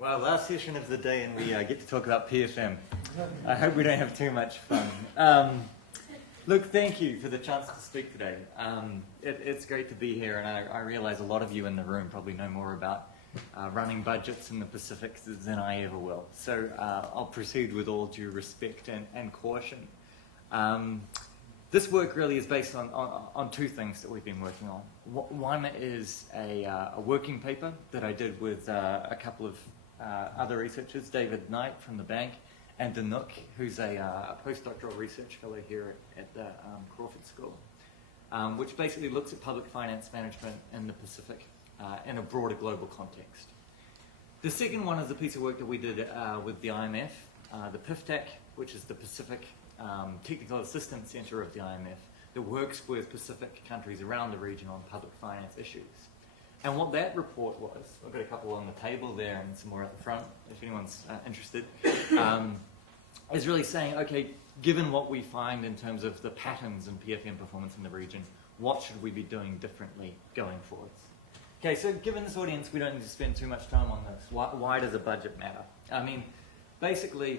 Well, last session of the day, and we get to talk about PFM. I hope we don't have too much fun. Look, thank you for the chance to speak today. It's great to be here, and I realize a lot of you in the room probably know more about running budgets in the Pacific than I ever will. So I'll proceed with all due respect and caution. This work really is based on two things that we've been working on. One is a working paper that I did with a couple of other researchers, David Knight from the bank, and Danuk, who's a postdoctoral research fellow here at the Crawford School, which basically looks at public finance management in the Pacific in a broader global context. The second one is a piece of work that we did with the IMF, the PIFTAC, which is the Pacific Technical Assistance Center of the IMF, that works with Pacific countries around the region on public finance issues. And what that report was, I've got a couple on the table there and some more at the front, if anyone's interested, is really saying, okay, given what we find in terms of the patterns in PFM performance in the region, what should we be doing differently going forwards? Okay, so given this audience, we don't need to spend too much time on this. Why does a budget matter? I mean, basically,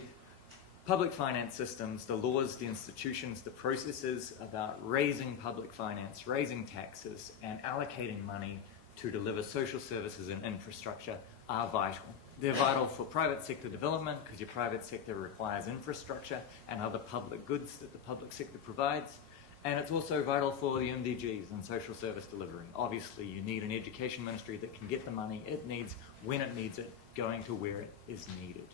public finance systems, the laws, the institutions, the processes about raising public finance, raising taxes, and allocating money to deliver social services and infrastructure are vital. They're vital for private sector development because your private sector requires infrastructure and other public goods that the public sector provides. And it's also vital for the MDGs and social service delivery. Obviously, you need an education ministry that can get the money it needs when it needs it, going to where it is needed.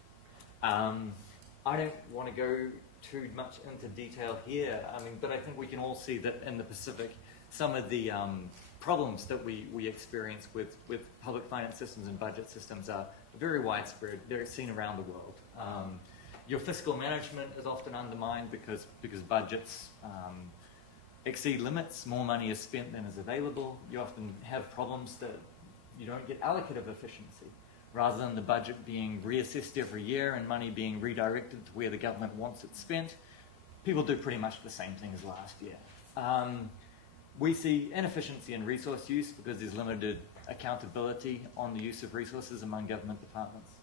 I don't want to go too much into detail here, but I think we can all see that in the Pacific, some of the problems that we experience with public finance systems and budget systems are very widespread. They're seen around the world. Your fiscal management is often undermined because budgets exceed limits. More money is spent than is available. You often have problems that you don't get allocative efficiency. Rather than the budget being reassessed every year and money being redirected to where the government wants it spent, people do pretty much the same thing as last year. We see inefficiency in resource use because there's limited accountability on the use of resources among government departments.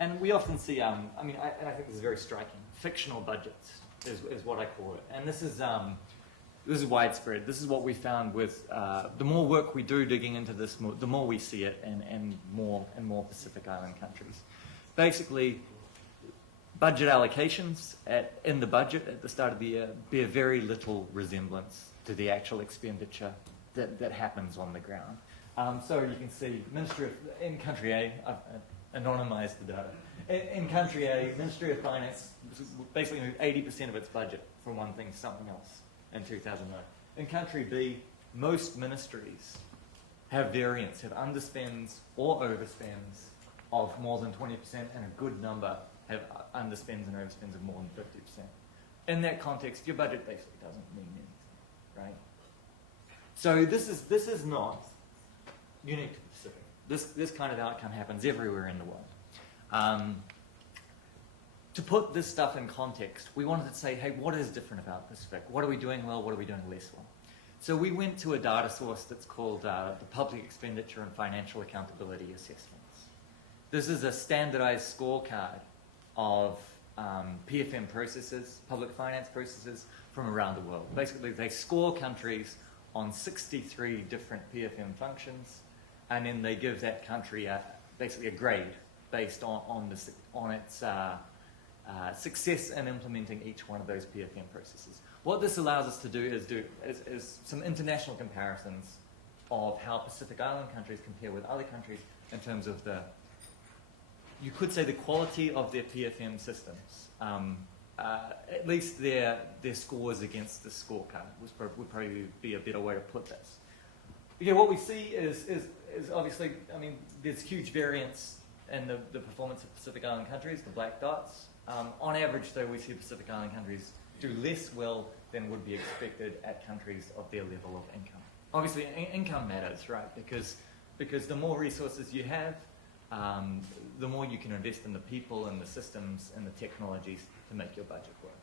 And we often see, I think this is very striking, fictional budgets is what I call it. And this is widespread. This is what we found with the more work we do digging into this, the more we see it in more Pacific Island countries. Basically, budget allocations in the budget at the start of the year bear very little resemblance to the actual expenditure that happens on the ground. So you can see in country A, I've anonymized the data. In country A, Ministry of Finance basically moved 80% of its budget from one thing to something else in 2009. In country B, most ministries have variance, have underspends or overspends of more than 20%, and a good number have underspends and overspends of more than 50%. In that context, your budget basically doesn't mean anything. Right? So this is not unique to the Pacific. This kind of outcome happens everywhere in the world. To put this stuff in context, we wanted to say, hey, what is different about the Pacific? What are we doing well? What are we doing less well? So we went to a data source that's called the Public Expenditure and Financial Accountability Assessments. This is a standardized scorecard of PFM processes, public finance processes, from around the world. Basically, they score countries on 63 different PFM functions, and then they give that country basically a grade based on its success in implementing each one of those PFM processes. What this allows us to do is some international comparisons of how Pacific Island countries compare with other countries in terms of you could say the quality of their PFM systems. At least their scores against the scorecard would probably be a better way to put this. Yeah, what we see is obviously, there's huge variance in the performance of Pacific Island countries, the black dots. On average, though, we see Pacific Island countries do less well than would be expected at countries of their level of income. Obviously, income matters, right? Because the more resources you have, the more you can invest in the people and the systems and the technologies to make your budget work.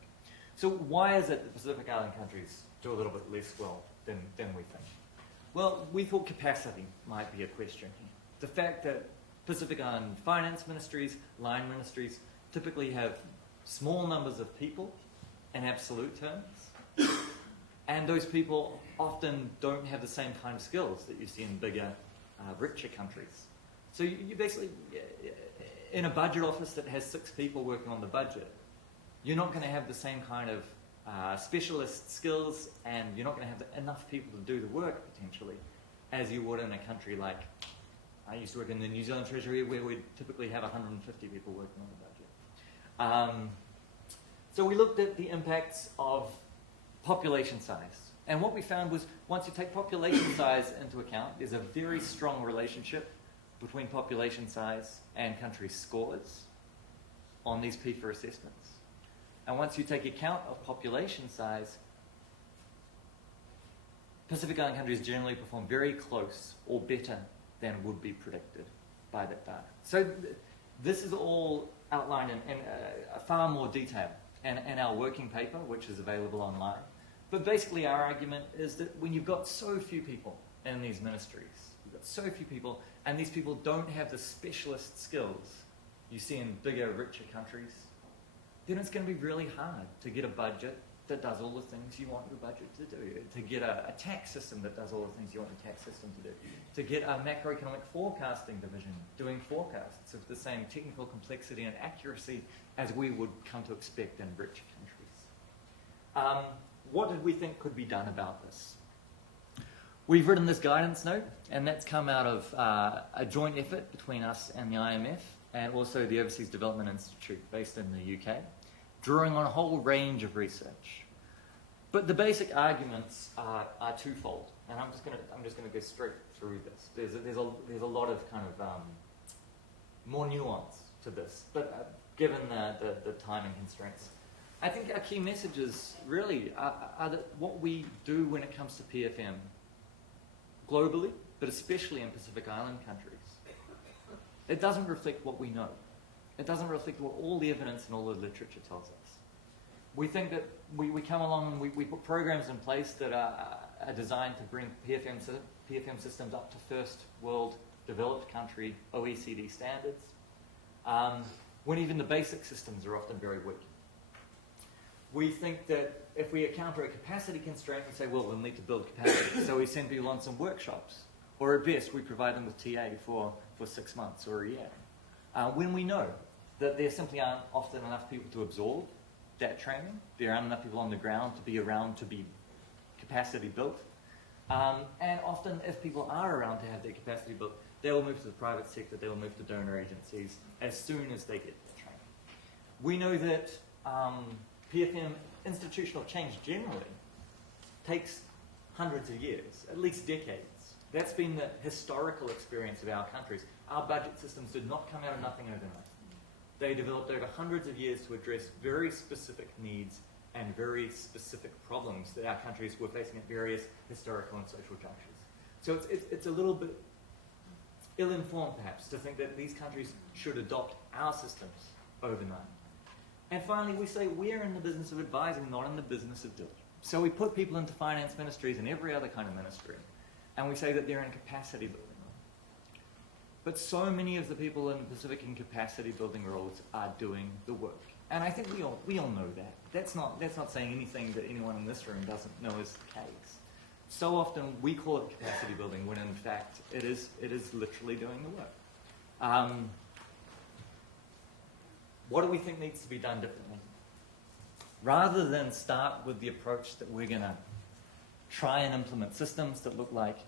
So why is it that Pacific Island countries do a little bit less well than we think? Well, we thought capacity might be a question here. The fact that Pacific Island finance ministries, line ministries, typically have small numbers of people in absolute terms. And those people often don't have the same kind of skills that you see in bigger, richer countries. So you basically, in a budget office that has 6 people working on the budget, you're not going to have the same kind of specialist skills, and you're not going to have enough people to do the work, potentially, as you would in a country like, I used to work in the New Zealand Treasury, where we typically have 150 people working on the budget. So we looked at the impacts of population size. And what we found was, once you take population size into account, there's a very strong relationship between population size and country scores on these PIFA assessments. And once you take account of population size, Pacific Island countries generally perform very close or better than would be predicted by that data. So this is all outlined in far more detail in our working paper, which is available online. But basically our argument is that when you've got so few people in these ministries, you've got so few people, and these people don't have the specialist skills you see in bigger, richer countries, then it's going to be really hard to get a budget that does all the things you want your budget to do, to get a tax system that does all the things you want your tax system to do, to get a macroeconomic forecasting division doing forecasts of the same technical complexity and accuracy as we would come to expect in rich countries. What did we think could be done about this? We've written this guidance note, and that's come out of a joint effort between us and the IMF, and also the Overseas Development Institute based in the UK, drawing on a whole range of research. But the basic arguments are twofold, and I'm just going to go straight through this. There's a lot of kind of more nuance to this, but given the timing constraints, I think our key messages really are that what we do when it comes to PFM globally, but especially in Pacific Island countries, it doesn't reflect what we know. It doesn't reflect what all the evidence and all the literature tells us. We think that we come along and we put programs in place that are designed to bring PFM systems up to first world developed country OECD standards, when even the basic systems are often very weak. We think that if we encounter a capacity constraint, we say, well, we'll need to build capacity. So we send people on some workshops, or at best, we provide them with TA for 6 months or a year. When we know that there simply aren't often enough people to absorb that training, there aren't enough people on the ground to be around to be capacity built. And often, if people are around to have their capacity built, they will move to the private sector, they will move to donor agencies as soon as they get the training. We know that PFM institutional change generally takes hundreds of years, at least decades. That's been the historical experience of our countries. Our budget systems did not come out of nothing overnight. They developed over hundreds of years to address very specific needs and very specific problems that our countries were facing at various historical and social junctures. So it's a little bit ill-informed, perhaps, to think that these countries should adopt our systems overnight. And finally, we say we're in the business of advising, not in the business of doing. So we put people into finance ministries and every other kind of ministry, and we say that they're in capacity building. But so many of the people in Pacific in capacity building roles are doing the work. And I think we all know that. That's not saying anything that anyone in this room doesn't know is the case. So often we call it capacity building when in fact it is literally doing the work. What do we think needs to be done differently? Rather than start with the approach that we're going to try and implement systems that look like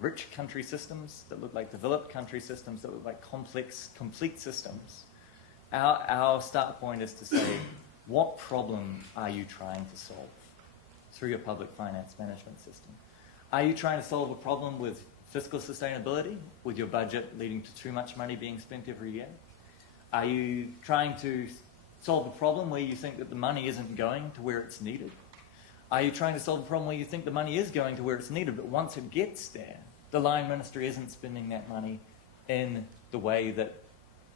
rich country systems, that look like developed country systems, that look like complex, complete systems, our start point is to say, what problem are you trying to solve through your public finance management system? Are you trying to solve a problem with fiscal sustainability, with your budget leading to too much money being spent every year? Are you trying to solve a problem where you think that the money isn't going to where it's needed? Are you trying to solve a problem where you think the money is going to where it's needed, but once it gets there, the line ministry isn't spending that money in the way that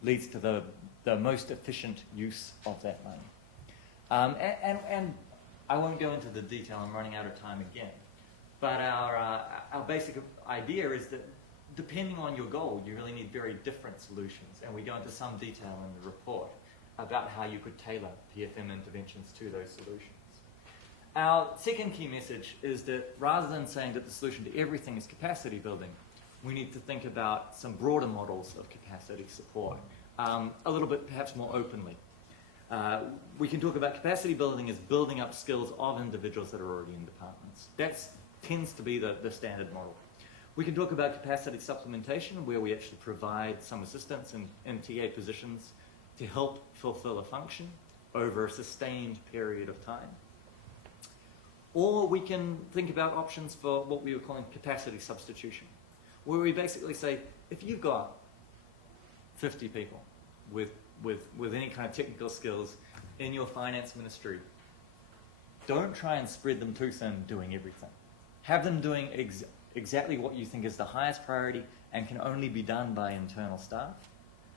leads to the most efficient use of that money? And I won't go into the detail, I'm running out of time again. But our basic idea is that depending on your goal, you really need very different solutions. And we go into some detail in the report about how you could tailor PFM interventions to those solutions. Our second key message is that rather than saying that the solution to everything is capacity building, we need to think about some broader models of capacity support, a little bit perhaps more openly. We can talk about capacity building as building up skills of individuals that are already in departments. That tends to be the standard model. We can talk about capacity supplementation, where we actually provide some assistance in TA positions to help fulfill a function over a sustained period of time. Or we can think about options for what we were calling capacity substitution, where we basically say, if you've got 50 people with any kind of technical skills in your finance ministry, don't try and spread them too thin doing everything. Have them doing exactly what you think is the highest priority and can only be done by internal staff.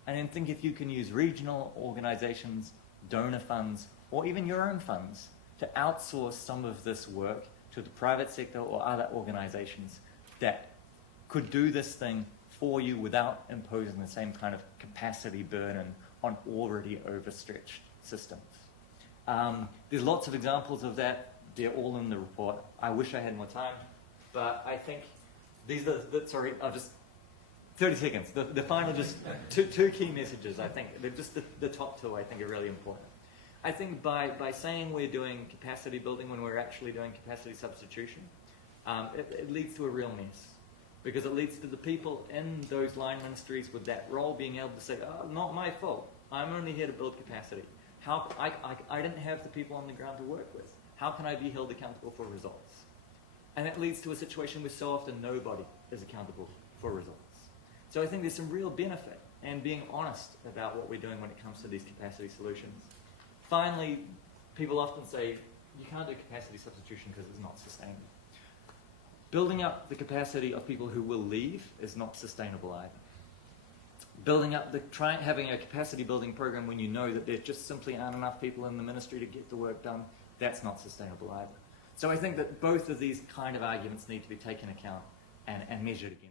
And then think if you can use regional organizations, donor funds, or even your own funds to outsource some of this work to the private sector or other organizations that could do this thing for you without imposing the same kind of capacity burden on already overstretched systems. There's lots of examples of that. They're all in the report. I wish I had more time, but I think these are sorry, I'll just 30 seconds. The final, just two key messages, I think. They're just the top two, I think, are really important. I think by saying we're doing capacity building when we're actually doing capacity substitution, it leads to a real mess. Because it leads to the people in those line ministries with that role being able to say, oh, not my fault. I'm only here to build capacity. I didn't have the people on the ground to work with. How can I be held accountable for results? And that leads to a situation where so often nobody is accountable for results. So I think there's some real benefit in being honest about what we're doing when it comes to these capacity solutions. Finally, people often say, you can't do capacity substitution because it's not sustainable. Building up the capacity of people who will leave is not sustainable either. Building up having a capacity building program when you know that there just simply aren't enough people in the ministry to get the work done, that's not sustainable either. So I think that both of these kind of arguments need to be taken account and measured against.